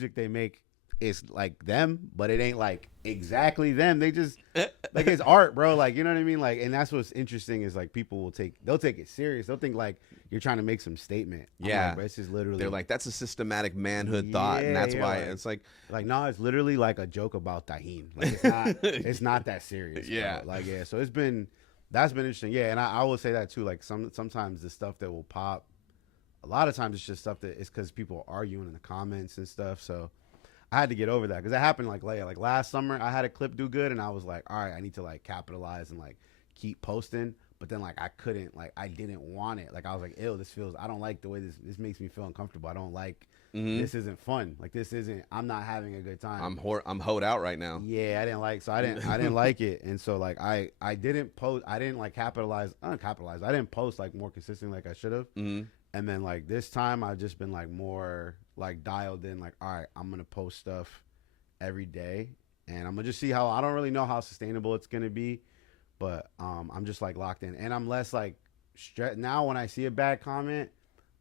music they make is like them, but it ain't like exactly them. They just like it's art, bro. Like, you know what I mean? Like, and that's what's interesting is like people they'll take it serious. They'll think like you're trying to make some statement. Yeah, like, bro, it's just literally they're like that's a systematic manhood thought, and that's why it's like no, it's literally like a joke about Tahin. Like it's not it's not that serious. Yeah, bro. Like so that's been interesting. Yeah, and I will say that too. Like sometimes the stuff that will pop, a lot of times it's just stuff that it's because people are arguing in the comments and stuff. So I had to get over that because it happened like later. Like last summer, I had a clip do good, and I was like, all right, I need to like capitalize and like keep posting. But then like I couldn't, like I didn't want it. Like I was like, ew, I don't like the way this makes me feel uncomfortable. I don't like this isn't fun. Like this isn't. I'm not having a good time. I'm hoed out right now. Yeah, I didn't like it, and so like I didn't post. I didn't like uncapitalize. I didn't post like more consistently like I should have. And then like this time I've just been like more like dialed in, like, all right, I'm going to post stuff every day and I'm going to just see how, I don't really know how sustainable it's going to be, but I'm just like locked in and I'm less like now when I see a bad comment,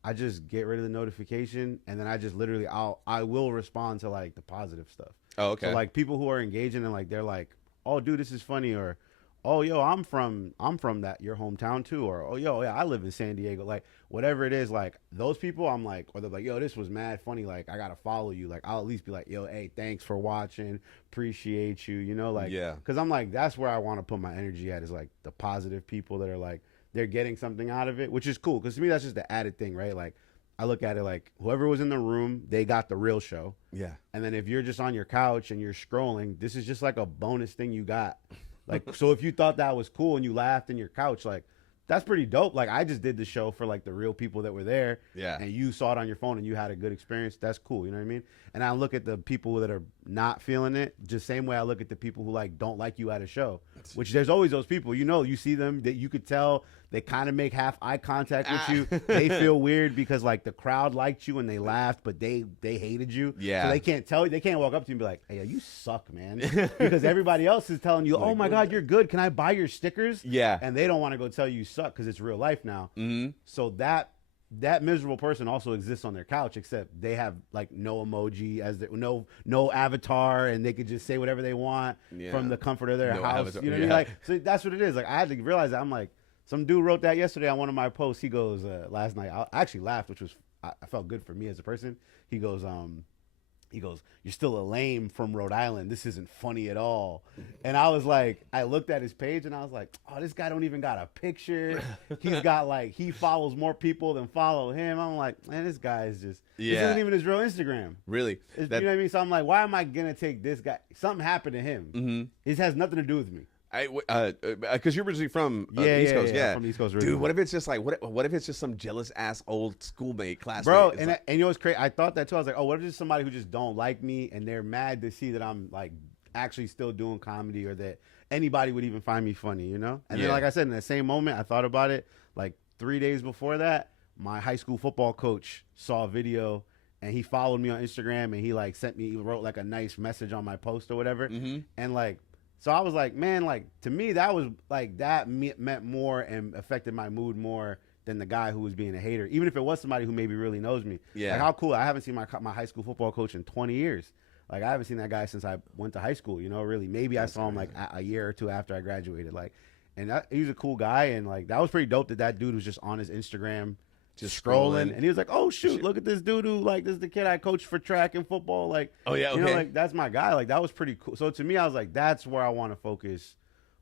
I just get rid of the notification and then I just literally, I will respond to like the positive stuff. Oh, okay. So like people who are engaging and like, they're like, oh dude, this is funny, or, oh, yo, I'm from that your hometown too, or oh, yo, yeah, I live in San Diego, like whatever it is, like those people, I'm like, or they're like, yo, this was mad funny, like I gotta follow you, like I'll at least be like, yo, hey, thanks for watching, appreciate you, you know, like, yeah, because I'm like, that's where I want to put my energy at, is like the positive people that are like they're getting something out of it, which is cool, because to me that's just the added thing, right? Like I look at it like whoever was in the room, they got the real show, yeah, and then if you're just on your couch and you're scrolling, this is just like a bonus thing you got. Like, so if you thought that was cool and you laughed in your couch, like, that's pretty dope. Like, I just did the show for, like, the real people that were there. Yeah. And you saw it on your phone and you had a good experience. That's cool. You know what I mean? And I look at the people that are not feeling it just same way I look at the people who, like, don't like you at a show. Which there's always those people. You know, you see them that you could tell they kind of make half eye contact with you. They feel weird because, like, the crowd liked you and they laughed, but they hated you. Yeah. So they can't tell you. They can't walk up to you and be like, hey, you suck, man. Because everybody else is telling you, oh, my God, you're good. Can I buy your stickers? Yeah. And they don't want to go tell you suck because it's real life now. Mm-hmm. So that miserable person also exists on their couch, except they have like no emoji, as no avatar, and they could just say whatever they want from the comfort of their house. Avatar. You know what I mean? Like, so that's what it is. Like I had to realize that. I'm like, some dude wrote that yesterday on one of my posts. He goes, last night, I actually laughed, which was, I felt good for me as a person. He goes, you're still a lame from Rhode Island. This isn't funny at all. And I was like, I looked at his page and I was like, oh, this guy don't even got a picture. He's got like, he follows more people than follow him. I'm like, man, this guy is just, this isn't even his real Instagram. Really? You know what I mean? So I'm like, why am I going to take this guy? Something happened to him. Mm-hmm. It has nothing to do with me. Because you're originally from the East Coast, from the East Coast. Dude, what if it's just like what if it's just some jealous ass old schoolmate classmate, bro? And you know what's crazy? I thought that too. I was like, oh, what if it's somebody who just don't like me and they're mad to see that I'm like actually still doing comedy, or that anybody would even find me funny, you know? And then, like I said, in the same moment, I thought about it. Like 3 days before that, my high school football coach saw a video. And he followed me on Instagram, and he like he wrote like a nice message on my post or whatever, and like. So I was like, man, like to me that was like that meant more and affected my mood more than the guy who was being a hater, even if it was somebody who maybe really knows me. Yeah. Like how cool. I haven't seen my high school football coach in 20 years. Like I haven't seen that guy since I went to high school. You know, really. Maybe I saw him like a year or two after I graduated. Like, and he was a cool guy, and like that was pretty dope that dude was just on his Instagram. Just scrolling, and he was like, "Oh shoot, look at this dude who like this is the kid I coached for track and football." Like, oh yeah, okay. You know, like that's my guy. Like that was pretty cool. So to me, I was like, that's where I want to focus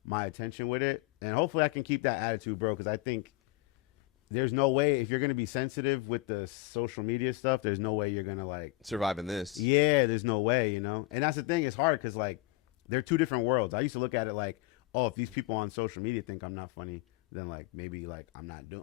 my attention with it, and hopefully I can keep that attitude, bro. Because I think there's no way, if you're gonna be sensitive with the social media stuff, there's no way you're gonna like survive in this. Yeah, there's no way, you know. And that's the thing. It's hard because like they're two different worlds. I used to look at it like, oh, if these people on social media think I'm not funny, then like maybe like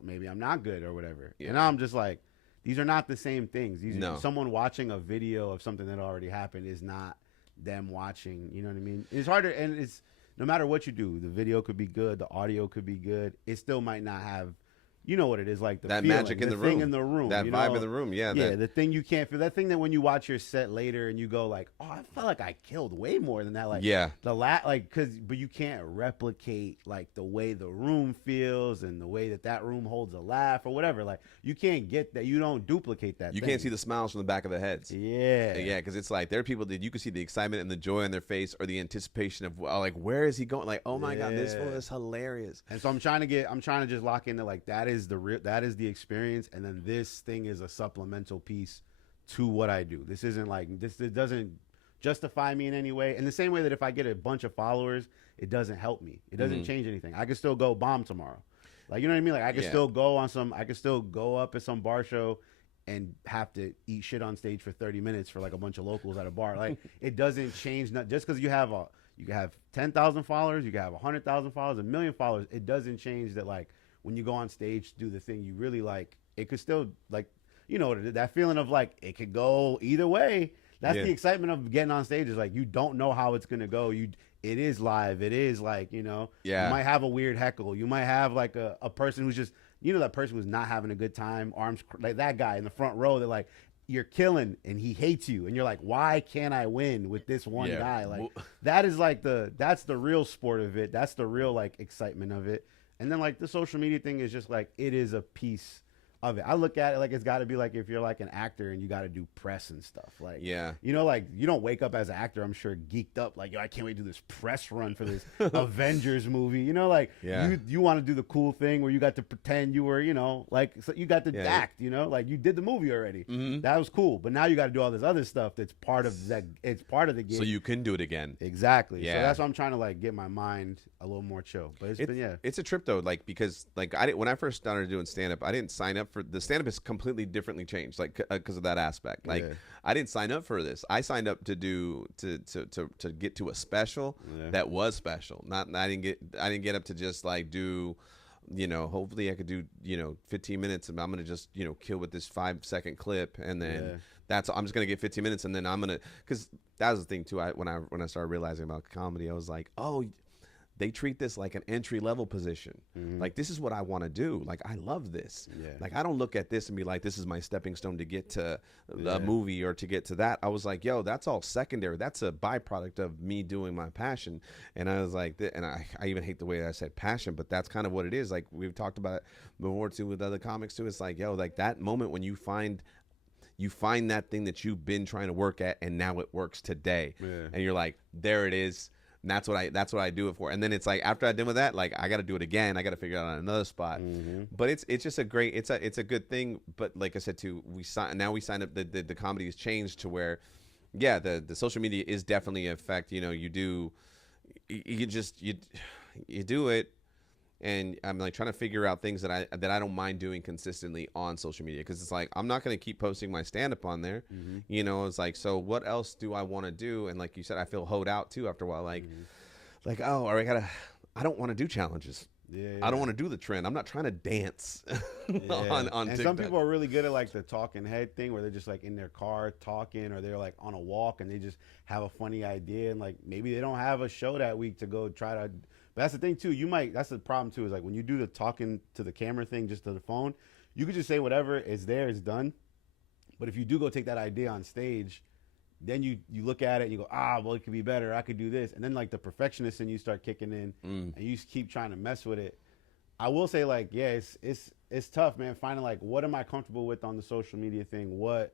maybe I'm not good or whatever. Yeah. And I'm just like, these are not the same things. Someone watching a video of something that already happened is not them watching, you know what I mean? It's harder, and it's no matter what you do, the video could be good, the audio could be good, it still might not have you know what it is, like the that feeling, magic in the thing room, in the room, that you vibe know? in the room. Yeah. The thing you can't feel, that thing that when you watch your set later and you go like, oh, I felt like I killed way more than that. Like, but you can't replicate like the way the room feels and the way that room holds a laugh or whatever. Like, you can't get that. You don't duplicate that. You can't see the smiles from the back of their heads. Yeah. Because it's like there are people that you can see the excitement and the joy on their face or the anticipation of like, where is he going? Like, oh my God, this fool is hilarious. And so I'm trying to just lock into like that is the experience, and then this thing is a supplemental piece to what I do. This isn't like it doesn't justify me in any way. In the same way that if I get a bunch of followers, it doesn't help me. It doesn't change anything. I can still go bomb tomorrow. Like, you know what I mean? Like, I can still go up at some bar show and have to eat shit on stage for 30 minutes for like a bunch of locals at a bar. Like, it doesn't change. Just because you have 10,000 followers, you can have 100,000 followers, 1 million followers. It doesn't change that, like, when you go on stage to do the thing you really like, it could still, like, you know, that feeling of like it could go either way. That's the excitement of getting on stage, is like you don't know how it's gonna go. It is live. It is like, you know, you might have a weird heckle. You might have like a person who's just, you know, that person who's not having a good time, arms like that guy in the front row that like you're killing and he hates you and you're like, why can't I win with this one guy? Like, that is like that's the real sport of it. That's the real like excitement of it. And then like the social media thing is just like, it is a piece of it. I look at it like it's got to be like if you're like an actor and you got to do press and stuff. Like, you know, like you don't wake up as an actor, I'm sure, geeked up like, yo, I can't wait to do this press run for this Avengers movie. You know, like you want to do the cool thing where you got to pretend you were, you know, like so you got to act. You know, like you did the movie already. That was cool, but now you got to do all this other stuff that's part of that. It's part of the game, so you can do it again. Exactly. So that's why I'm trying to like get my mind a little more chill. But it's a trip though, like because like when I first started doing stand up, I didn't sign up for the stand up. Is completely differently changed, like because of that aspect. Like I didn't sign up for this. I signed up to get to a special that was special. I didn't get up to just like do, you know, hopefully I could do, you know, 15 minutes and I'm gonna just, you know, kill with this 5-second clip and then I'm just gonna get 15 minutes and then I'm gonna, because that was the thing too. When I started realizing about comedy, I was like, oh, they treat this like an entry-level position. Like, this is what I want to do. Like, I love this. Like, I don't look at this and be like, this is my stepping stone to get to the movie or to get to that. I was like, yo, that's all secondary. That's a byproduct of me doing my passion. And I was like, and I even hate the way I said passion, but that's kind of what it is. Like, we've talked about it before, too, with other comics, too. It's like, yo, like, that moment when you find that thing that you've been trying to work at and now it works today. And you're like, there it is. And that's what I do it for. And then it's like after I'm done with that, like I got to do it again. I got to figure it out on another spot. But it's just a good thing. But like I said too, we signed up. The comedy has changed to where, the social media is definitely an effect. You know, you do it. And I'm like trying to figure out things that I don't mind doing consistently on social media, because it's like I'm not going to keep posting my stand up on there. You know, it's like, so what else do I want to do? And like you said, I feel hoed out too after a while. Like oh, I don't want to do challenges. I don't want to do the trend. I'm not trying to dance on and TikTok. Some people are really good at like the talking head thing where they're just like in their car talking, or they're like on a walk and they just have a funny idea, and like maybe they don't have a show that week to go try to. But that's the thing too. That's the problem too, is like when you do the talking to the camera thing, just to the phone, you could just say whatever is there, it's done. But if you do go take that idea on stage, then you look at it and you go, well, it could be better. I could do this. And then like the perfectionist in you start kicking in and you just keep trying to mess with it. I will say like, it's tough, man. Finding like, what am I comfortable with on the social media thing? What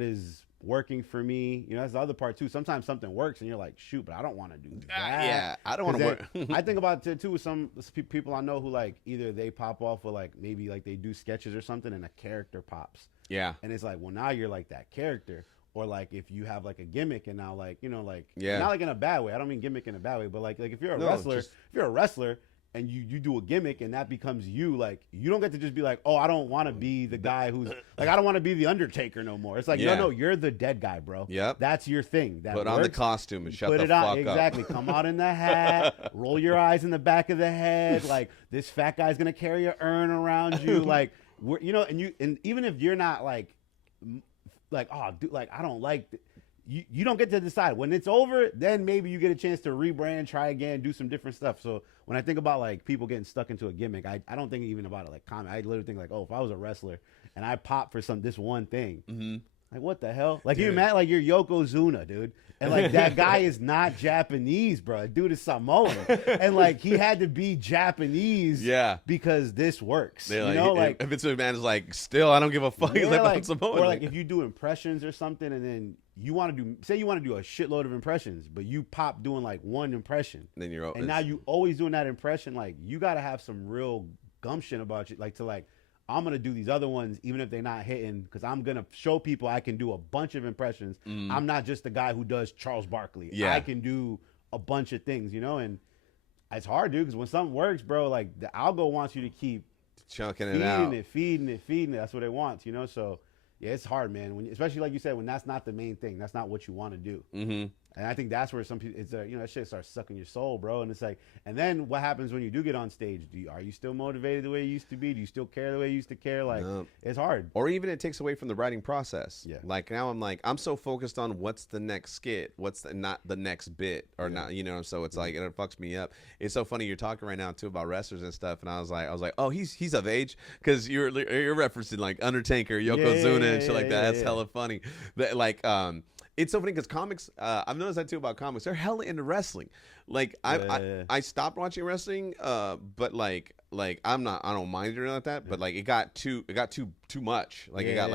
is working for me? You know, that's the other part too. Sometimes something works and you're like, shoot, but I don't want to do that. I don't want to work. I think about it too with some people I know who like either they pop off with like maybe like they do sketches or something and a character pops. And it's like, well, now you're like that character. Or like if you have like a gimmick and now like, you know, like not like in a bad way. I don't mean gimmick in a bad way, but like if you're a wrestler and you do a gimmick and that becomes you, like you don't get to just be like, oh, I don't want to be the guy who's like, I don't want to be the Undertaker no more. It's like, no, you're the dead guy, bro. That's your thing. That put works. On the costume and shut put the it fuck on. up. Exactly. Come out in the hat, roll your eyes in the back of the head. Like this fat guy's gonna carry an urn around you. Like you know, and even if you're not like, oh, dude, like I don't like. you don't get to decide. When it's over, then maybe you get a chance to rebrand, try again, do some different stuff. So when I think about like people getting stuck into a gimmick, I don't think even about it like comedy. I literally think like, oh, if I was a wrestler and I pop for this one thing, like what the hell? Like you imagine like you're Yokozuna, dude, and like that guy is not Japanese, bro. Dude is Samoan, and like he had to be Japanese, because this works. You know, like if it's a man is like, still, I don't give a fuck. He's like, I'm Samoan. Or like if you do impressions or something, and then you want to do a shitload of impressions, but you pop doing like one impression, then and now you always doing that impression. Like you got to have some real gumption about you, like to like, I'm going to do these other ones even if they're not hitting, because I'm going to show people I can do a bunch of impressions. I'm not just the guy who does Charles Barkley. I can do a bunch of things, you know, and it's hard, dude, because when something works, bro, like the algo wants you to keep chunking it out. Feeding it. That's what it wants, you know, so yeah, it's hard, man. Especially like you said, when that's not the main thing, that's not what you want to do. And I think that's where some people, it's that shit starts sucking your soul, bro. And it's like, and then what happens when you do get on stage? Are you still motivated the way you used to be? Do you still care the way you used to care? Like, it's hard. Or even it takes away from the writing process. Yeah. Like now I'm so focused on what's the next skit, not the next bit, or not, you know. So it's like it fucks me up. It's so funny you're talking right now too about wrestlers and stuff, and I was like, oh, he's of age, because you're referencing like Undertaker, Yokozuna, and shit like that. That's hella funny. But like it's so funny because comics, I've noticed that too about comics. They're hella into wrestling. Like I stopped watching wrestling, but like I don't mind it or like that. But like it got too much. Like it got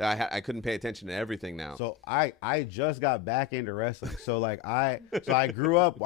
I couldn't pay attention to everything now. So I just got back into wrestling. So like I grew up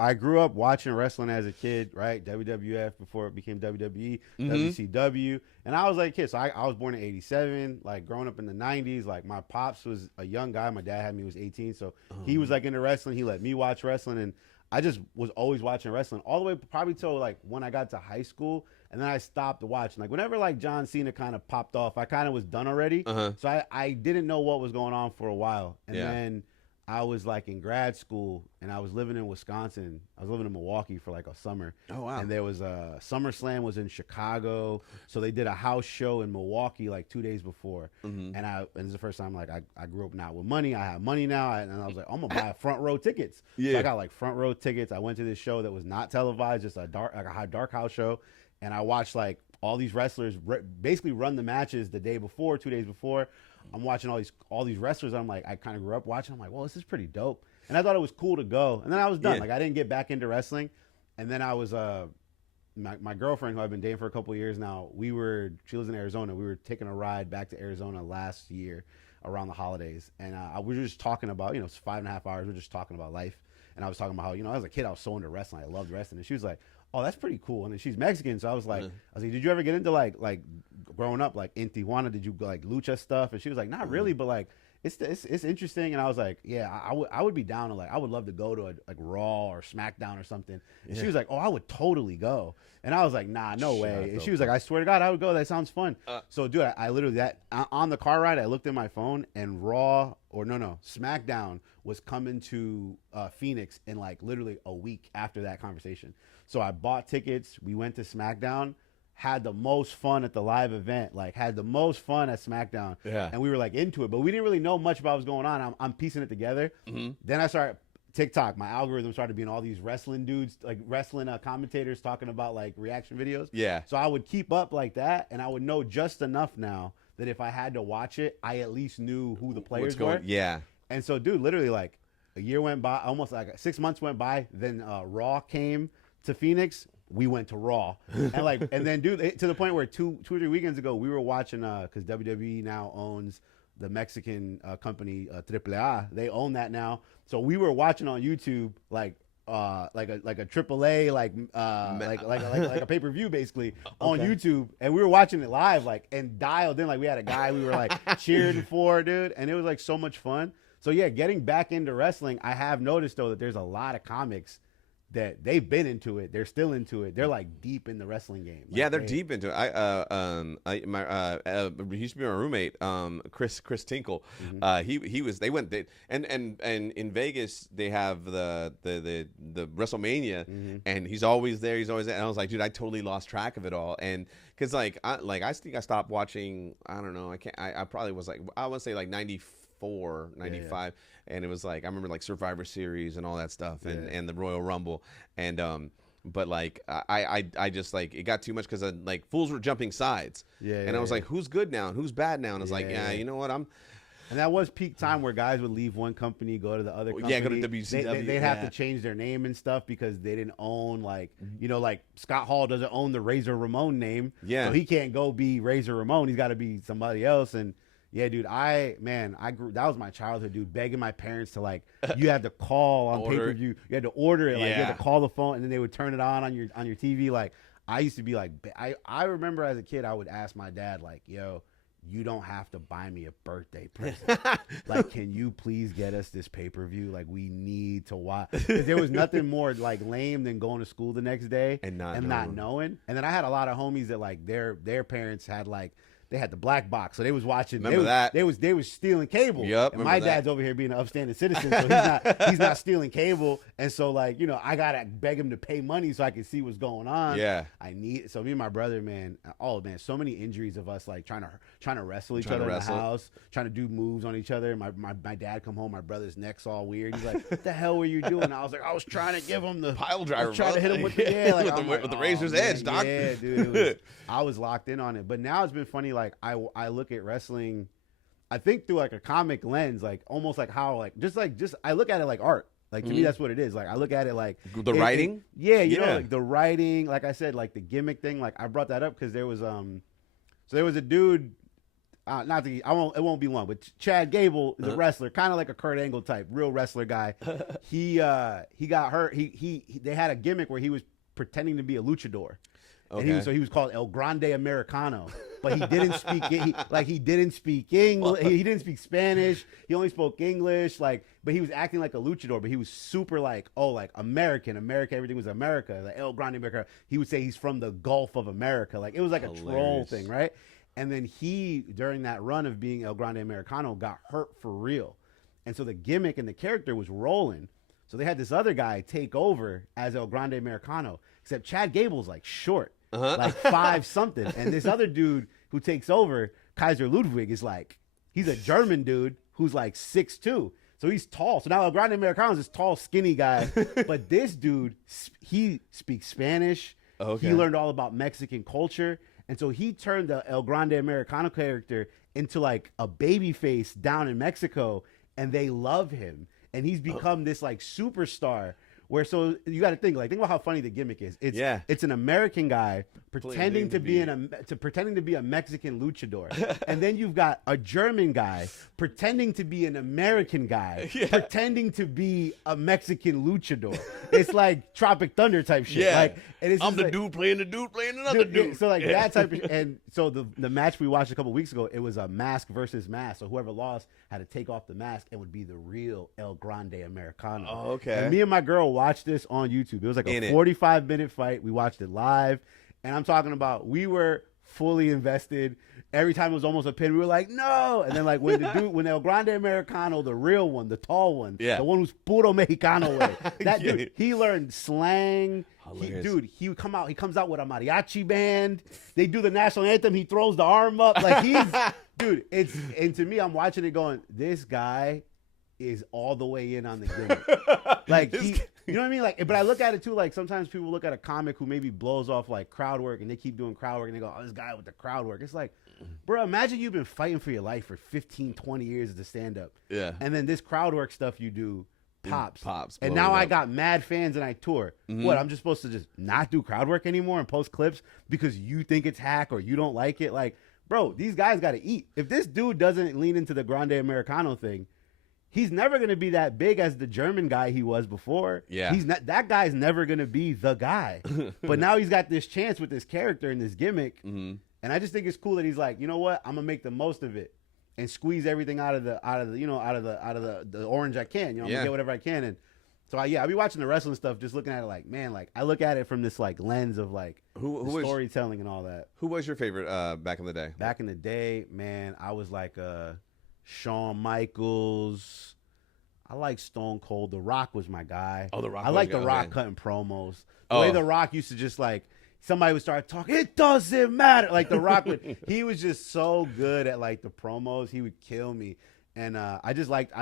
watching wrestling as a kid, right? WWF before it became WWE, WCW. And I was like a kid. So I was born in 87, like growing up in the 90s. Like my pops was a young guy. My dad had me when he was 18. So he was like into wrestling. He let me watch wrestling. And I just was always watching wrestling all the way probably till like when I got to high school. And then I stopped watching. Like whenever like John Cena kind of popped off, I kind of was done already. So I didn't know what was going on for a while. And then I was like in grad school and I was living in Wisconsin. I was living in Milwaukee for like a summer. Oh, wow. And there was a SummerSlam was in Chicago. So they did a house show in Milwaukee like 2 days before. And it's the first time like I grew up now with money. I have money now. And I was like, I'm going to buy front row tickets. So I got like front row tickets. I went to this show that was not televised, just a dark house show. And I watched like all these wrestlers basically run the matches the day before, 2 days before. I'm watching all these wrestlers. And I'm like, I kind of grew up watching. I'm like, well, this is pretty dope. And I thought it was cool to go. And then I was done. Like I didn't get back into wrestling. And then I was my girlfriend, who I've been dating for a couple of years now. She lives in Arizona. We were taking a ride back to Arizona last year around the holidays, and we were just talking about, it's 5.5 hours. We're just talking about life. And I was talking about how, as a kid I was so into wrestling. I loved wrestling. And she was like, oh, that's pretty cool. And then she's Mexican, so I was like, did you ever get into like growing up like in Tijuana? Did you like lucha stuff? And she was like, not really, but like it's interesting. And I was like, yeah, I would be down to like, I would love to go to like Raw or SmackDown or something. And she was like, oh, I would totally go. And I was like, nah, no way. And she was like, I swear to God, I would go. That sounds fun. So dude, I literally on the car ride, I looked at my phone and SmackDown was coming to Phoenix in like literally a week after that conversation. So I bought tickets. We went to SmackDown, had the most fun at the live event, like had the most fun at SmackDown. Yeah. And we were like into it, but we didn't really know much about what was going on. I'm piecing it together. Then I started TikTok. My algorithm started being all these wrestling dudes, like wrestling commentators talking about like reaction videos. Yeah. So I would keep up like that, and I would know just enough now that if I had to watch it, I at least knew who the players were. Yeah. And so, dude, literally like a year went by, almost like 6 months went by. Then Raw came to Phoenix. We went to Raw, and then dude, to the point where two or 3 weekends ago we were watching because WWE now owns the Mexican company AAA. They own that now, so we were watching on YouTube like a AAA like a pay-per-view basically on YouTube, and we were watching it live and dialed in. Like we had a guy we were like cheering for, dude, and it was like so much fun. So yeah, getting back into wrestling, I have noticed though that there's a lot of comics that they've been into it. They're still into it. They're like deep in the wrestling game. Like, yeah, they're deep into it. He used to be my roommate, Chris Tinkle. And in Vegas they have the WrestleMania, and he's always there. And I was like, dude, I totally lost track of it all. And because I think I stopped watching. I don't know. I probably was like, I want to say like 94 94, 95. And it was like, I remember like Survivor Series and all that stuff and the Royal Rumble. And, but like, I just like, it got too much because like fools were jumping sides. And I was like, who's good now and who's bad now? And I was like, you know what? And that was peak time where guys would leave one company, go to the other company. Yeah, go to WCW. They'd have to change their name and stuff because they didn't own, like, you know, like Scott Hall doesn't own the Razor Ramon name. Yeah. So he can't go be Razor Ramon. He's got to be somebody else. And yeah, dude, I grew, that was my childhood, dude, begging my parents to, like, you had to call on pay-per-view. You had to order it. Like, you had to call the phone and then they would turn it on your TV. Like, I used to be like, I remember as a kid, I would ask my dad, like, yo, you don't have to buy me a birthday present. Like, can you please get us this pay-per-view? Like, we need to watch. Because there was nothing more, like, lame than going to school the next day and not knowing. And then I had a lot of homies that, like, their parents had, like, they had the black box, so they was watching. They was stealing cable. Yep. And my dad's over here being an upstanding citizen, so he's not stealing cable. And so, like, you know, I gotta beg him to pay money so I can see what's going on. Yeah. So me and my brother, man, so many injuries of us, like trying to wrestle each other in the house, trying to do moves on each other. My dad come home, my brother's neck's all weird. He's like, "What the hell were you doing?" I was like, "I was trying to give him the pile driver, trying to hit him with the with the razor's edge, doc." Yeah, dude. I was locked in on it, but now it's been funny. Like I look at wrestling, I think through like a comic lens, like almost like how like just I look at it like art. Like to me, that's what it is. Like I look at it like the writing. You know, like the writing. Like I said, like the gimmick thing. Like I brought that up because there was a dude. It won't be long, but Chad Gable is a wrestler, kind of like a Kurt Angle type, real wrestler guy. He got hurt. They had a gimmick where he was pretending to be a luchador. Okay. And he was called El Grande Americano, but he didn't speak. He didn't speak English. He didn't speak Spanish. He only spoke English. Like, but he was acting like a luchador. But he was super like American. Everything was America. Like El Grande America. He would say he's from the Gulf of America. Like it was like a troll thing, right? And then he, during that run of being El Grande Americano, got hurt for real, and so the gimmick and the character was rolling. So they had this other guy take over as El Grande Americano. Except Chad Gable's like short, like 5 something. And this other dude who takes over, Kaiser Ludwig, is like, he's a German dude who's like 6'2". So he's tall. So now El Grande Americano's this tall, skinny guy. But this dude, he speaks Spanish. Okay. He learned all about Mexican culture. And so he turned the El Grande Americano character into like a baby face down in Mexico. And they love him. And he's become this like superstar. Where so you got to think about how funny the gimmick is. It's an American guy pretending to be a Mexican luchador, and then you've got a German guy pretending to be an American guy, pretending to be a Mexican luchador. It's like Tropic Thunder type shit. Yeah, like, and it's I'm the dude playing another dude. So like that type of and so the match we watched a couple weeks ago, it was a mask versus mask. So whoever lost had to take off the mask and would be the real El Grande Americano. Oh, okay. And me and my girl watched this on YouTube. It was like a 45-minute fight. We watched it live. And I'm talking about we were fully invested. Every time it was almost a pin, we were like, no. And then like when El Grande Americano, the real one, the tall one, the one who's puro Mexicano way, that dude, he learned slang. He comes out with a mariachi band. They do the national anthem. He throws the arm up. Like and to me, I'm watching it going, this guy is all the way in on the gimmick. Like you know what I mean? Like, but I look at it too, like sometimes people look at a comic who maybe blows off like crowd work and they keep doing crowd work and they go, oh, this guy with the crowd work. It's like, bro, imagine you've been fighting for your life for 15, 20 years as a stand-up. Yeah. And then this crowd work stuff you do pops. And now I got mad fans and I tour. Mm-hmm. What, I'm just supposed to just not do crowd work anymore and post clips because you think it's hack or you don't like it? Like, bro, these guys got to eat. If this dude doesn't lean into the Grande Americano thing, he's never going to be that big as the German guy he was before. Yeah. That guy's never going to be the guy. But now he's got this chance with this character and this gimmick. Mm-hmm. And I just think it's cool that he's like, you know what? I'm going to make the most of it and squeeze everything out of the orange I can. You know, I'm going to get whatever I can. And so I be watching the wrestling stuff, just looking at it like, man, like I look at it from this like lens of like storytelling and all that. Who was your favorite back in the day? Back in the day, man, I was like Shawn Michaels. I like Stone Cold. The Rock was my guy. Oh, The Rock. I like The Rock cutting promos. The way The Rock used to just like, somebody would start talking, it doesn't matter. Like The Rock he was just so good at like the promos. He would kill me. And I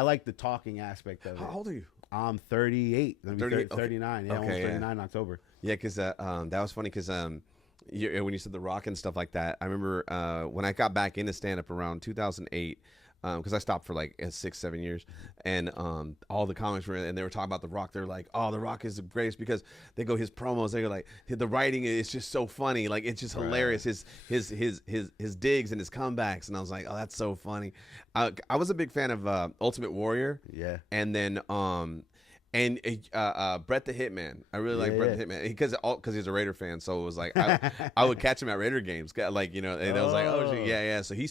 like the talking aspect of it. How old are you? I'm 38. 38, 39. Yeah, almost 39 in October. Yeah, because that was funny because when you said The Rock and stuff like that, I remember when I got back into stand-up around 2008, because I stopped for like 6-7 years, and all the comics were, and they were talking about The Rock. They're like, "Oh, The Rock is the greatest," because they go his promos. They go like, the writing is just so funny, like it's just hilarious. His digs and his comebacks, and I was like, "Oh, that's so funny." I was a big fan of Ultimate Warrior. Yeah, and then And Brett the Hitman, I really like Brett the Hitman because he's a Raider fan. So it was like I would catch him at Raider games, like and I was like, oh yeah. So he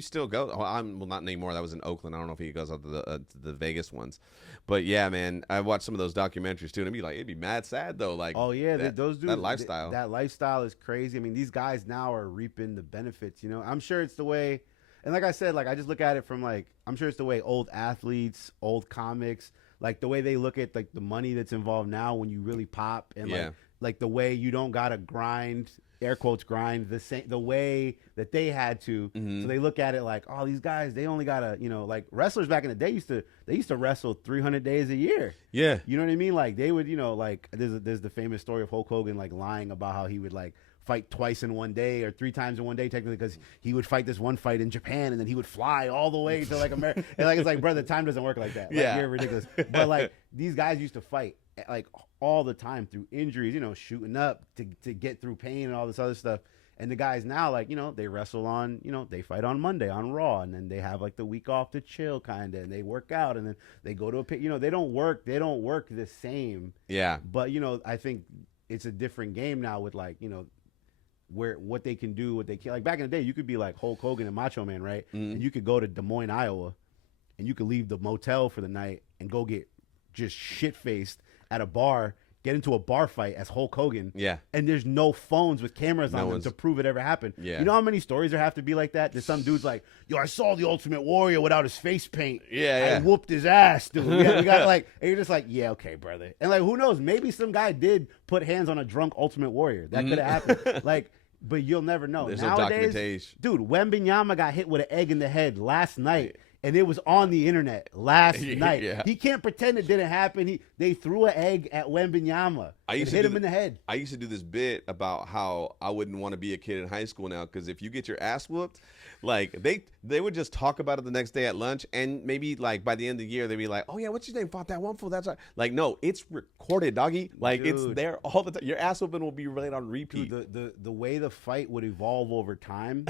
still goes. Well, not anymore. That was in Oakland. I don't know if he goes out to the Vegas ones, but yeah, man, I watched some of those documentaries too, and it'd be mad sad though. Like those dudes, that lifestyle. That lifestyle is crazy. I mean, these guys now are reaping the benefits. I'm sure it's the way, and like I said, like I just look at it from like I'm sure it's the way old athletes, old comics. Like the way they look at like the money that's involved now when you really pop, and like the way you don't gotta grind, air quotes grind the way that they had to. Mm-hmm. So they look at it like, oh, these guys, they only gotta, like wrestlers back in the day used to wrestle 300 days a year. Yeah, you know what I mean? Like they would, like there's the famous story of Hulk Hogan like lying about how he would like fight twice in one day or 3 times in one day technically because he would fight this one fight in Japan and then he would fly all the way to like America. And like it's like, brother, time doesn't work like that. Like, you're ridiculous. But like these guys used to fight like all the time through injuries, shooting up to get through pain and all this other stuff. And the guys now, like, they wrestle on, they fight on Monday on Raw, and then they have like the week off to chill kind of, and they work out, and then they go to a pit. They don't work the same. Yeah. But I think it's a different game now with like where what they can do, what they can. Like back in the day, you could be like Hulk Hogan and Macho Man, right? Mm. And you could go to Des Moines, Iowa, and you could leave the motel for the night and go get just shit-faced at a bar, get into a bar fight as Hulk Hogan. Yeah. And there's no phones with cameras on them to prove it ever happened. Yeah. You know how many stories there have to be like that? There's some dude's like, yo, I saw the Ultimate Warrior without his face paint. Yeah. I whooped his ass, dude. We got like, and you're just like, yeah, okay, brother. And like, who knows? Maybe some guy did put hands on a drunk Ultimate Warrior. That could have happened. Like, but you'll never know. There's no documentation. Dude, Wembanyama got hit with an egg in the head last night, and it was on the internet last night. Yeah. He can't pretend it didn't happen. They threw an egg at Wembanyama and hit him in the head. I used to do this bit about how I wouldn't want to be a kid in high school now because if you get your ass whooped, like they would just talk about it the next day at lunch, and maybe like by the end of the year they'd be like, oh yeah, what's your name? Fought that one fool. That's right. Like no, it's recorded, doggy. Like dude, it's there all the time. Your ass whooping will be relayed on repeat. Dude, the way the fight would evolve over time,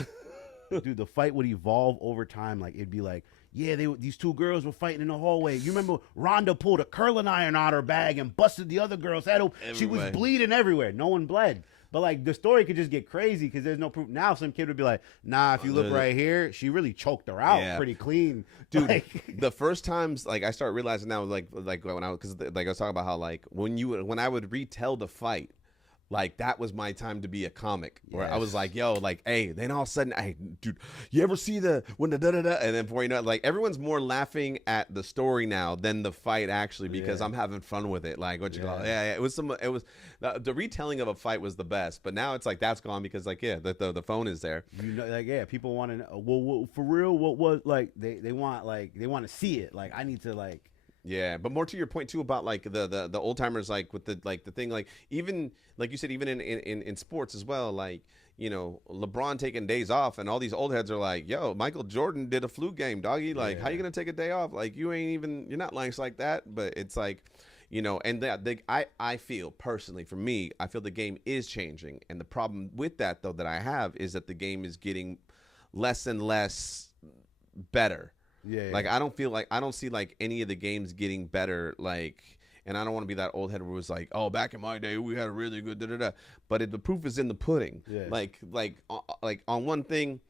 dude, the fight would evolve over time. Like it'd be like, yeah, these 2 girls were fighting in the hallway. You remember Rhonda pulled a curling iron out her bag and busted the other girl's head open. She was bleeding everywhere. No one bled. But, like, the story could just get crazy because there's no proof. Now some kid would be like, nah, if you look right here, she really choked her out pretty clean. Dude, like, the first times, like, I start realizing now, like when I was talking about how, like, when I would retell the fight, like, that was my time to be a comic. Where I was like, yo, like, hey, then all of a sudden, hey, dude, you ever see when the da-da-da? And then before you know it, like, everyone's more laughing at the story now than the fight, actually, because I'm having fun with it. Like, what you call it? Yeah. It was the retelling of a fight was the best. But now it's like, that's gone because, like, the phone is there. People want to know, well, for real, what was, like, they want to see it. Like, I need to, like. Yeah, but more to your point too about like the old timers, like with the thing, like even like you said, even in sports as well, like LeBron taking days off, and all these old heads are like, yo, Michael Jordan did a flu game, doggy, like how you gonna take a day off? Like you're not nice like that. But it's like, and I feel personally, for me, I feel the game is changing, and the problem with that though that I have is that the game is getting less and less better. Like I don't see like any of the games getting better, like, and I don't want to be that old head who was like, oh, back in my day we had a really good da-da-da. But the proof is in the pudding. Like on one thing,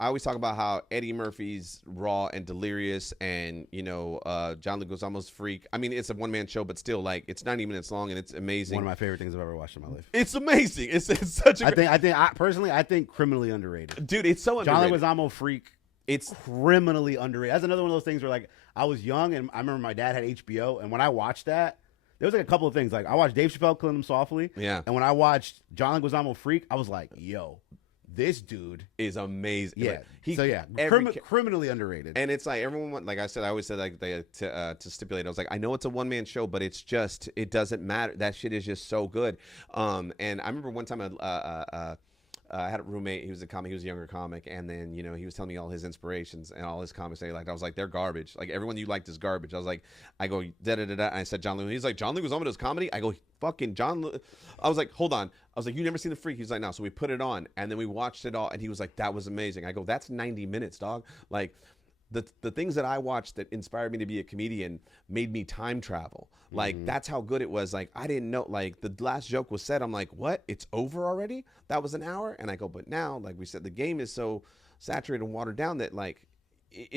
I always talk about how Eddie Murphy's Raw and Delirious, and John Leguizamo's Freak. I mean, it's a one-man show, but still, like, it's 90 minutes long and it's amazing. One of my favorite things I've ever watched in my life. It's amazing. It's such a. I think criminally underrated. Dude, it's so underrated. John Leguizamo Freak. It's criminally underrated. That's another one of those things where, like, I was young and I remember my dad had HBO, and when I watched that, there was like a couple of things. Like, I watched Dave Chappelle Killing Him Softly, and when I watched John Leguizamo Freak, I was like, yo, this dude is amazing. Yeah. Criminally underrated. And it's like everyone, like I said, I always said like to stipulate. I was like, I know it's a one-man show, but it doesn't matter. That shit is just so good. And I remember one time I had a roommate. He was a comic. He was a younger comic, and then he was telling me all his inspirations and all his comics that he liked. I was like, they're garbage. Like everyone you liked is garbage. I go da da da da. And I said John Lee. He's like, John Lee was on with his comedy. I go, fucking John Lee. I was like, hold on. I was like, you never seen The Freak? He's like, no. So we put it on, and then we watched it all, and he was like, that was amazing. I go, that's 90 minutes, dog. Like the things that I watched that inspired me to be a comedian made me time travel. Like that's how good it was. Like I didn't know. Like the last joke was said. I'm like, what? It's over already? That was an hour? And I go, but now, like we said, the game is so saturated and watered down that like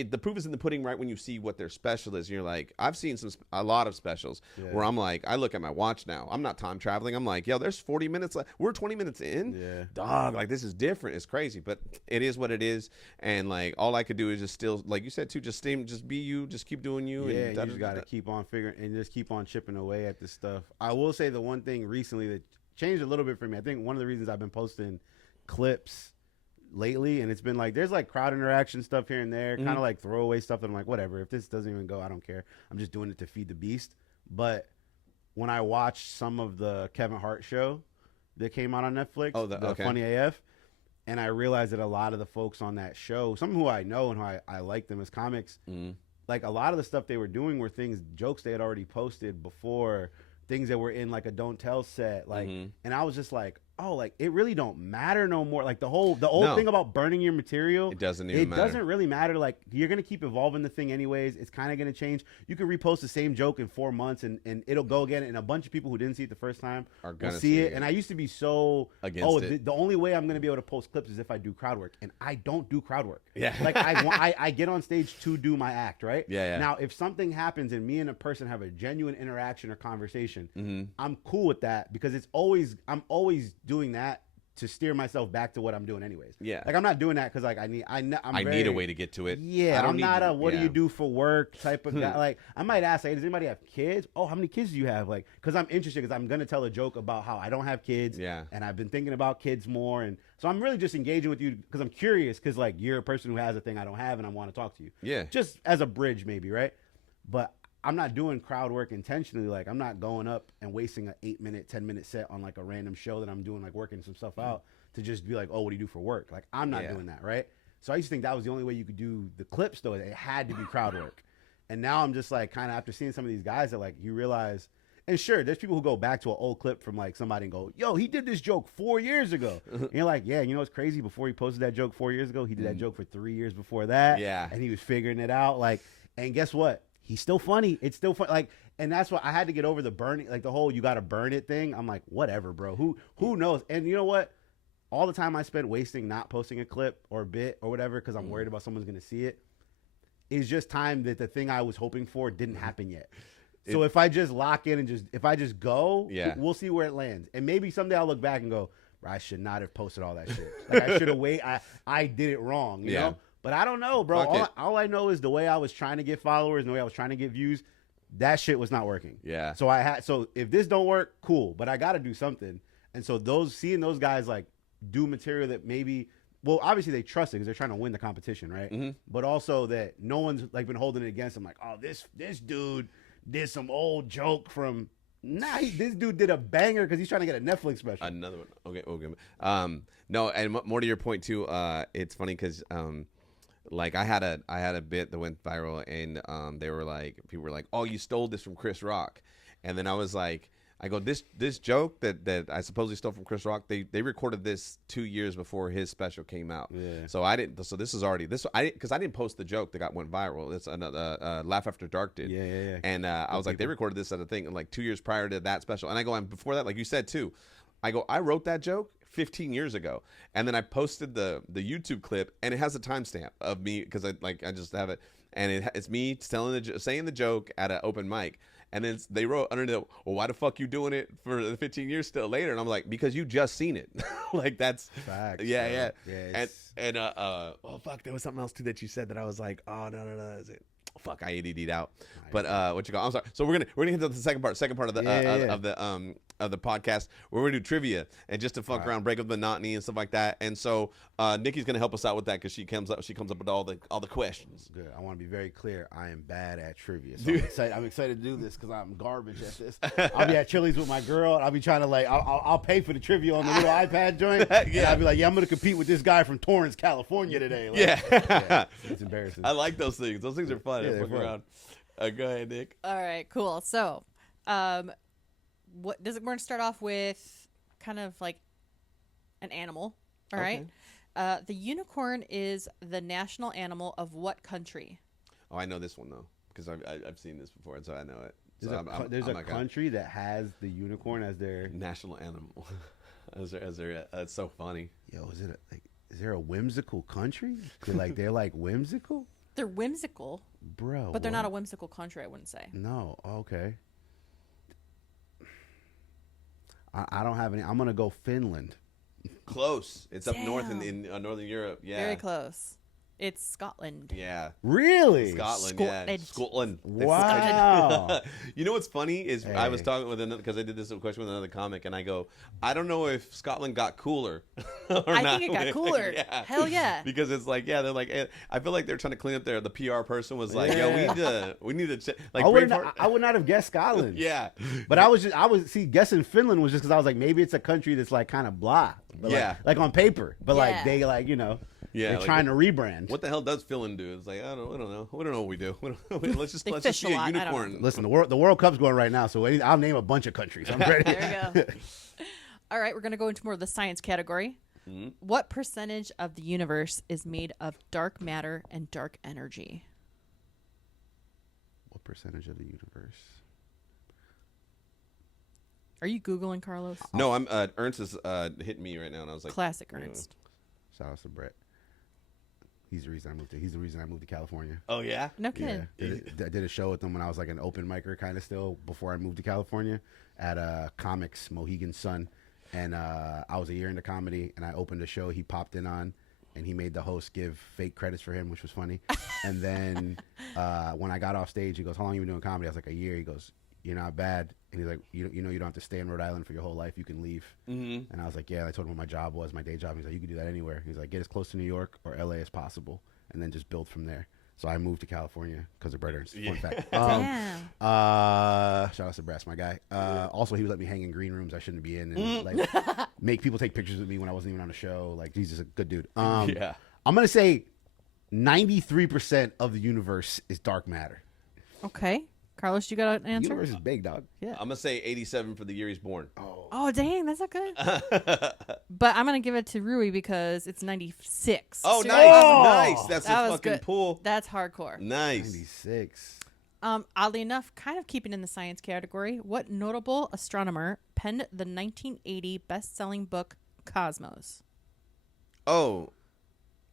the proof is in the pudding right when you see what their special is. And you're like, I've seen a lot of specials where I'm like, I look at my watch now. I'm not time traveling. I'm like, yo, there's 40 minutes left. We're 20 minutes in. Yeah. Dog, like this is different. It's crazy, but it is what it is. And like all I could do is just still, like you said too, just be you, just keep doing you. Yeah, and you just got to keep on figuring and just keep on chipping away at this stuff. I will say the one thing recently that changed a little bit for me. I think one of the reasons I've been posting clips lately, and it's been like there's like crowd interaction stuff here and there, kind of like throwaway stuff that I'm like, whatever, if this doesn't even go, I don't care, I'm just doing it to feed the beast. But when I watched some of the Kevin Hart show that came out on Netflix, the Funny AF, and I realized that a lot of the folks on that show, some who I know and who I like them as comics, like a lot of the stuff they were doing were jokes they had already posted before, things that were in like a Don't Tell set, like, and I was just like, oh, like it really don't matter no more. Like the old thing about burning your material, it doesn't even matter. It doesn't really matter. Like you're gonna keep evolving the thing anyways. It's kind of gonna change. You can repost the same joke in 4 months and it'll go again. And a bunch of people who didn't see it the first time are gonna see it. And I used to be so against it. The only way I'm gonna be able to post clips is if I do crowd work, and I don't do crowd work. Yeah, like I get on stage to do my act, right? Yeah. Now if something happens and me and a person have a genuine interaction or conversation, I'm cool with that because I'm always doing that to steer myself back to what I'm doing anyways. Yeah. Like I'm not doing that because like I need a way to get to it. Yeah. I'm not a what do you do for work type of guy. Like I might ask, hey, does anybody have kids? Oh, how many kids do you have? Like, because I'm interested because I'm gonna tell a joke about how I don't have kids. Yeah. And I've been thinking about kids more, and so I'm really just engaging with you because I'm curious because like you're a person who has a thing I don't have and I want to talk to you. Yeah. Just as a bridge maybe, right? But I'm not doing crowd work intentionally. Like I'm not going up and wasting an 8-minute, 10-minute set on like a random show that I'm doing, like working some stuff out to just be like, oh, what do you do for work? Like I'm not doing that, right? So I used to think that was the only way you could do the clips though. It had to be crowd work. And now I'm just like kind of after seeing some of these guys that like you realize, and sure, there's people who go back to an old clip from like somebody and go, yo, he did this joke 4 years ago. And you're like, yeah, you know what's crazy? Before he posted that joke 4 years ago, he did that joke for 3 years before that. Yeah. And he was figuring it out. Like, and guess what? He's still funny. It's still fun. Like, and that's why I had to get over the burning, like the whole you got to burn it thing. I'm like, whatever, bro. Who knows? And you know what? All the time I spent wasting not posting a clip or bit or whatever because I'm worried about someone's going to see it is just time that the thing I was hoping for didn't happen yet. So if I just lock in and if I just go, we'll see where it lands. And maybe someday I'll look back and go, I should not have posted all that shit. Like I should have waited. I did it wrong, you know? But I don't know, bro. All I know is the way I was trying to get followers and the way I was trying to get views, that shit was not working. Yeah. So if this don't work, cool. But I got to do something. And so seeing those guys like do material that maybe, well, obviously they trust it because they're trying to win the competition, right? But also that no one's like been holding it against them. Like, oh, this dude did some old joke from. Nah, this dude did a banger because he's trying to get a Netflix special. Another one. Okay. No, and more to your point too. It's funny because like I had a bit that went viral, and people were like, "Oh, you stole this from Chris Rock," and then I was like, I go, this joke that I supposedly stole from Chris Rock, they recorded this 2 years before his special came out. Yeah. So this is already because I didn't post the joke that went viral. It's another Laugh After Dark did. Yeah. And I was like, they recorded this at a thing like 2 years prior to that special, and I go, and before that, like you said too, I go, I wrote that joke 15 years ago, and then I posted the YouTube clip, and it has a timestamp of me because I just have it, and it's me saying the joke at an open mic, and then they wrote underneath, well, why the fuck you doing it for the 15 years still later? And I'm like, because you just seen it. Like that's facts. Yeah. And oh fuck, there was something else too that you said that I was like, oh no, is it? Fuck, I ADD'd out. But what you call? I'm sorry. So we're gonna get to the second part of the the podcast where we do trivia and just to fuck around, break up the monotony and stuff like that. And so Nikki's gonna help us out with that because she comes up with all the questions. Good. I want to be very clear. I am bad at trivia. So I'm excited to do this because I'm garbage at this. I'll be at Chili's with my girl. And I'll be trying to I'll pay for the trivia on the little iPad joint. And I'll be like, I'm gonna compete with this guy from Torrance, California today. Yeah, it's embarrassing. I like those things. Those things are fun. Yeah, they're fun. Around. Go ahead, Nick. All right, cool. So, we're gonna start off with kind of like an animal. All right. The unicorn is the national animal of what country? Oh, I know this one though because I've seen this before, and so I know it. There's a country that has the unicorn as their national animal. as their it's so funny. Yo, is there a whimsical country? They're like whimsical? They're whimsical, bro. But they're not a whimsical country, I wouldn't say. No, okay. I don't have any. I'm gonna go Finland. Close. It's up north in Northern Europe. Yeah. Very close. It's Scotland. Yeah. Really? Scotland. Yeah. Scotland. Wow. You know what's funny is I was talking with another because I did this question with another comic, and I go, I don't know if Scotland got cooler. I think it got cooler. Yeah. Hell yeah. Because it's like, they're like, I feel like they're trying to clean up there. The PR person was like, yo, we need to check. Like, I would not have guessed Scotland. Yeah. But guessing Finland was just because I was like, maybe it's a country that's like kind of blah. But like on paper, but like they they're trying to rebrand. What the hell does Finland do? It's like I don't know. We don't know what we do. Let's just be a unicorn. Listen, the World Cup's going right now, so I'll name a bunch of countries. I'm ready. There you go. All right, we're gonna go into more of the science category. Mm-hmm. What percentage of the universe is made of dark matter and dark energy? What percentage of the universe? Are you Googling, Carlos? No, I'm. Ernst is hitting me right now, and I was like, classic Ernst. Shout out to Brett. He's the reason I moved to California. Oh yeah, no kidding. Yeah. I did a show with him when I was like an open micer kind of still before I moved to California at Comics Mohegan Sun, and I was a year into comedy, and I opened a show. He popped in on, and he made the host give fake credits for him, which was funny. And then when I got off stage, he goes, "How long you been doing comedy?" I was like, "A year." He goes, "You're not bad." And he's like, you don't have to stay in Rhode Island for your whole life. You can leave. Mm-hmm. And I was like, yeah. I told him what my job was, my day job. He's like, you can do that anywhere. He's like, get as close to New York or LA as possible, and then just build from there. So I moved to California because of Brett Ernst. Fun fact. Shout out to Brass, my guy. Also, he would let me hang in green rooms I shouldn't be in, and like make people take pictures with me when I wasn't even on the show. Like, he's just a good dude. I'm gonna say 93% of the universe is dark matter. Okay. Carlos, you got an answer? The universe is big, dog. Yeah. I'm going to say 87 for the year he's born. Oh, dang. That's not good. But I'm going to give it to Rui because it's 96. Oh, nice. That's a fucking good. Pull. That's hardcore. Nice. 96. Oddly enough, kind of keeping in the science category, what notable astronomer penned the 1980 best-selling book Cosmos? Oh,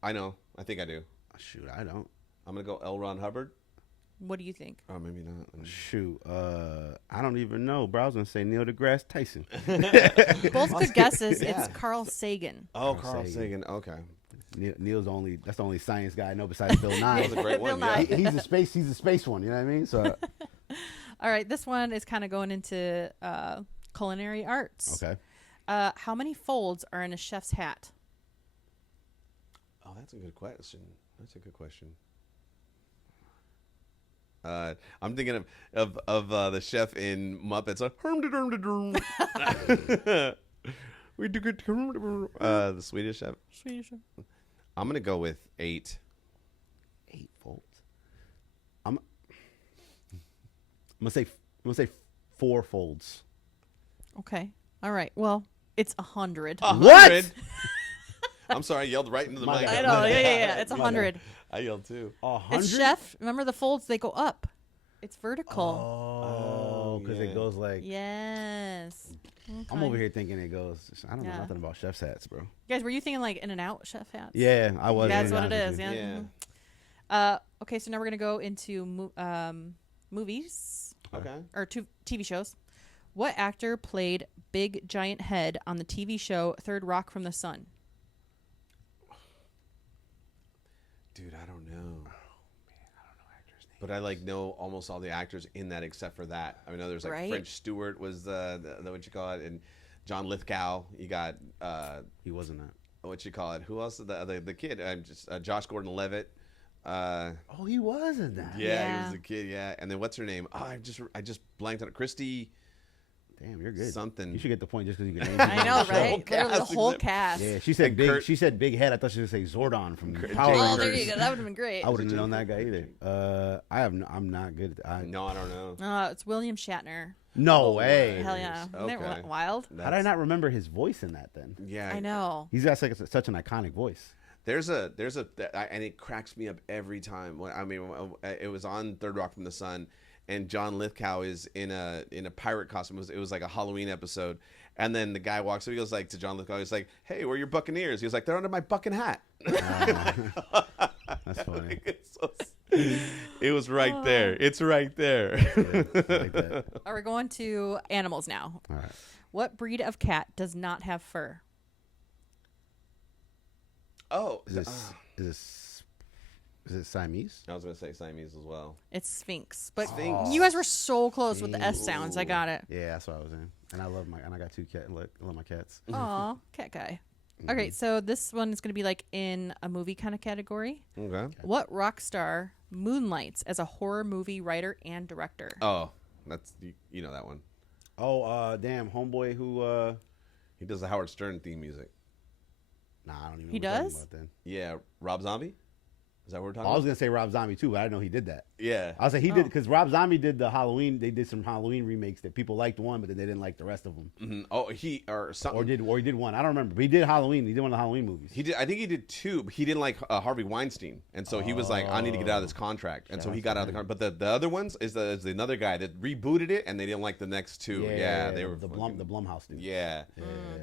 I know. I think I do. Shoot, I don't. I'm going to go L. Ron Hubbard. What do you think? Oh, maybe not. Shoot, I don't even know, bro. I was gonna say Neil deGrasse Tyson. Both good guesses. It's Carl Sagan. Oh, Carl Sagan. Okay. Neil's that's the only science guy I know besides Bill Nye. That was a great one. Yeah. He's a space one. You know what I mean? So. All right, this one is kind of going into culinary arts. Okay. How many folds are in a chef's hat? Oh, that's a good question. I'm thinking of the chef in Muppets. We do good. The Swedish chef. I'm gonna go with 8. 8 folds. I'm gonna say 4 folds. Okay. All right. Well, it's 100. 100? What? I'm sorry, I yelled right into the mic. I know. Yeah. It's 100. I yelled too. 100? It's chef. Remember the folds? They go up. It's vertical. Oh, because it goes like. Yes. Okay. I'm over here thinking it goes. I don't know nothing about chef's hats, bro. Guys, were you thinking like In-N-Out chef hats? Yeah, I was. That's what it is. Yeah. Mm-hmm. Okay, so now we're gonna go into movies. Okay. Or TV shows. What actor played Big Giant Head on the TV show Third Rock from the Sun? Dude, I don't know. But I like know almost all the actors in that except for that. I know there's like French Stewart was the what you call it, and John Lithgow. You got he wasn't that. What you call it? Who else? The kid? Josh Gordon-Levitt. He wasn't that. Yeah, he was a kid. Yeah, and then what's her name? Oh, I just blanked on it. Christy. Damn, you're good. Something. You should get the point just because you can name I know, right? Literally the whole cast. Yeah, she said big. She said big head. I thought she was going to say Zordon from Power Rangers. Oh, there you go. That would have been great. I wouldn't have known that guy either. I'm not good. No, I don't know. It's William Shatner. No way. Hell yeah. Okay. Isn't that wild? How did I not remember his voice in that then? Yeah, I know. He's got such an iconic voice. There's a and it cracks me up every time. I mean, it was on Third Rock from the Sun, and John Lithgow is in a pirate costume. It was like a Halloween episode, and then the guy walks up. He goes like to John Lithgow. He's like, "Hey, where are your Buccaneers?" He was like, "They're under my bucking hat." That's funny. It was right there. It's right there. Like that. All right, we're going to animals now. All right. What breed of cat does not have fur? Oh, Is it Siamese? I was gonna say Siamese as well. It's Sphinx. But Sphinx. you guys were so close with the S sounds. I got it. Yeah, that's what I was in. And I got two cats. I love my cats. Aw, cat guy. Okay, so this one is going to be like in a movie kind of category. Okay. What rock star moonlights as a horror movie writer and director? Oh, that's you know that one. Oh, damn, homeboy who He does the Howard Stern theme music. Nah, I don't even know He what you're does? talking about then. Yeah, Rob Zombie. Is that what we're talking I was about? gonna say Rob Zombie too, but I didn't know he did that. Yeah. I was like, he did because Rob Zombie did the Halloween. They did some Halloween remakes that people liked one, but then they didn't like the rest of them. Mm-hmm. Oh, he or something. Or he did one. I don't remember. But he did Halloween. He did one of the Halloween movies. He did. I think he did two. But he didn't like Harvey Weinstein, and so he was like, "I need to get out of this contract," and so he got out of the contract. But the other ones is another guy that rebooted it, and they didn't like the next two. Yeah, they were the Blumhouse dude. Yeah.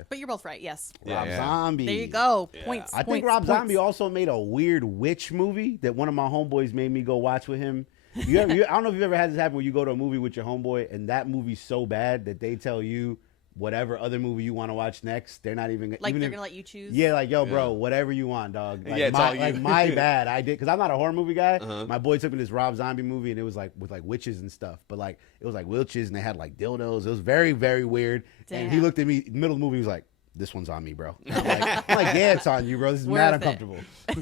But you're both right. Yes. Rob Zombie. There you go. Points. I think Rob Zombie also made a weird witch movie that one of my homeboys made me go watch with him. I don't know if you've ever had this happen where you go to a movie with your homeboy and that movie's so bad that they tell you whatever other movie you want to watch next. They're not even like they're gonna let you choose. Yeah, like yo, bro, whatever you want, dog. Like, yeah, it's all you. Like my bad. I did because I'm not a horror movie guy. My boy took me to this Rob Zombie movie and it was like with like witches and stuff, but like it was like witches and they had like dildos. It was very very weird. Damn. And he looked at me middle of the movie. He was like, "This one's on me, bro." I'm like, yeah, it's on you, bro. This is mad uncomfortable. All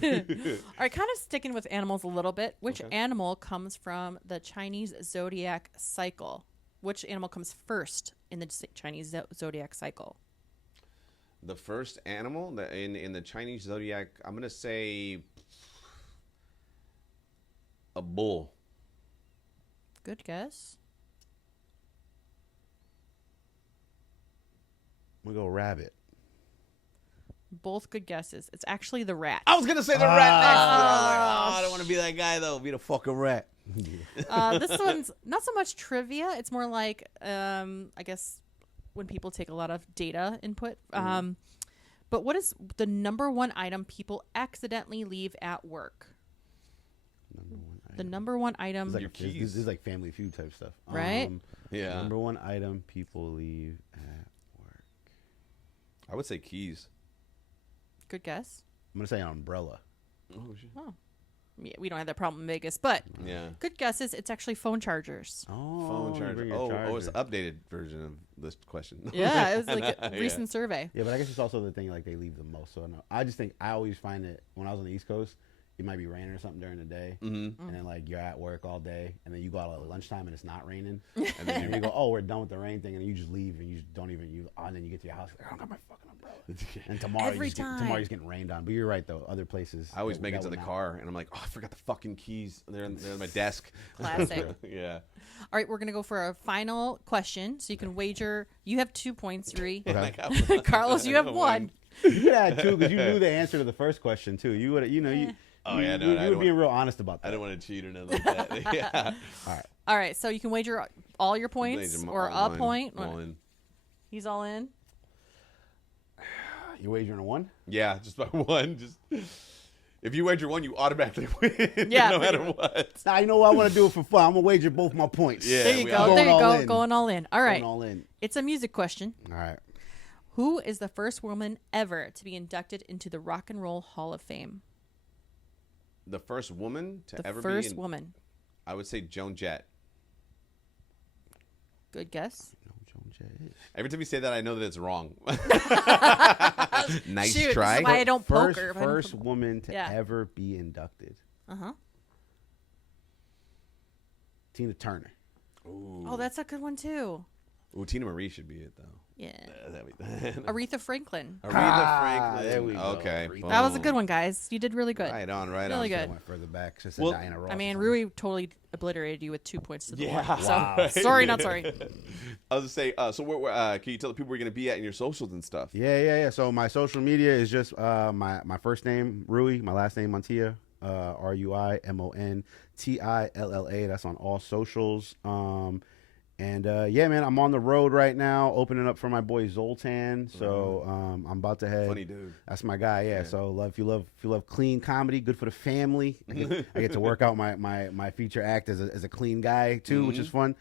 right, kind of sticking with animals a little bit. Which animal comes from the Chinese zodiac cycle? Which animal comes first in the Chinese zodiac cycle? The first animal in the Chinese zodiac, I'm gonna say a bull. Good guess. I'm gonna go rabbit. Both good guesses. It's actually the rat. I was gonna say the rat next. I don't want to be that guy though. Be the fucking rat. This one's not so much trivia. It's more like, I guess, when people take a lot of data input. But what is the number one item people accidentally leave at work? The number one item. This is like Family Feud type stuff. Right? Yeah. Number one item people leave at work. I would say keys. Good guess. I'm gonna say an umbrella. Oh shit. Oh. Yeah, we don't have that problem in Vegas, but Yeah. good guesses. It's actually phone chargers. Oh, Phone charger. bring your Oh, it's an updated version of this question. Yeah, it was like a recent survey. Yeah, but I guess it's also the thing like they leave the most. So no, I just think I always find that when I was on the East Coast, it might be raining or something during the day, and then like you're at work all day, and then you go out at lunchtime and it's not raining, and then you go, oh, we're done with the rain thing, and then you just leave and you just don't even and then you get to your house, like, I don't got my fucking umbrella, and tomorrow you're getting rained on. But you're right though, other places. I always make it to the car, and I'm like, oh, I forgot the fucking keys. They're on my desk. Classic. Yeah. All right, we're going to go for a final question. So you can wager. You have 2 points, Rui. Okay. Carlos, you have one. You had two because you knew the answer to the first question too. You would, you were being real honest about that. I don't want to cheat or nothing like that. Yeah. All right, so you can wager all your points or a point. All in. He's all in. You wagering a one? Yeah, just by one. Just if you wager one, you automatically win. Yeah, no matter what. Now you know what I want to do it for fun. I'm gonna wager both my points. Yeah, there you go. There you go. Going all in. All right. Going all in. It's a music question. All right. Who is the first woman ever to be inducted into the Rock and Roll Hall of Fame? The first woman to ever be The first woman. I would say Joan Jett. Good guess. Every time you say that, I know that it's wrong. Nice Shoot, try. This is why I don't poker. First woman to ever be inducted. Tina Turner. Ooh. Oh, that's a good one too. Ooh, Tina Marie should be it though. Yeah. Aretha Franklin. Franklin. There we go. Okay. That was a good one, guys. You did really good. Right on. Really good. Went further back. Just Well, Diana Ross. I mean, Rui totally obliterated you with 2 points to the one. Wow. So sorry, not sorry. I was to say, so can you tell the people where you're going to be at in your socials and stuff? Yeah. So my social media is just my first name, Rui, my last name, Montilla, RuiMontilla. That's on all socials. And yeah, man, I'm on the road right now, opening up for my boy Zoltan. So I'm about to head. Funny dude. That's my guy. Yeah. So if you love clean comedy, good for the family. I get to work out my feature act as a clean guy too, which is fun.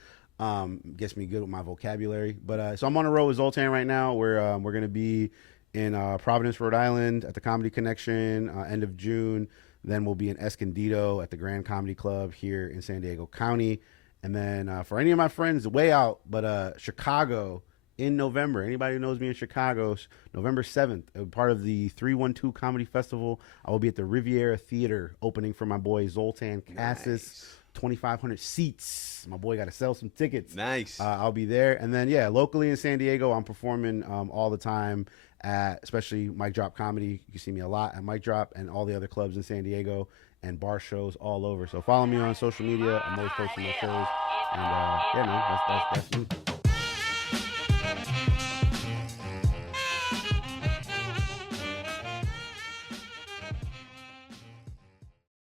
Gets me good with my vocabulary. But so I'm on the road with Zoltan right now. We're gonna be in Providence, Rhode Island at the Comedy Connection end of June. Then we'll be in Escondido at the Grand Comedy Club here in San Diego County. And then for any of my friends, way out, but Chicago in November. Anybody who knows me in Chicago, November 7th, part of the 312 Comedy Festival. I will be at the Riviera Theater opening for my boy Zoltan Cassis. Nice. 2,500 seats. My boy got to sell some tickets. Nice. I'll be there. And then, yeah, locally in San Diego, I'm performing all the time at especially Mic Drop Comedy. You can see me a lot at Mic Drop and all the other clubs in San Diego and bar shows all over. So follow me on social media. I'm always posting my shows. And yeah, man, that's me.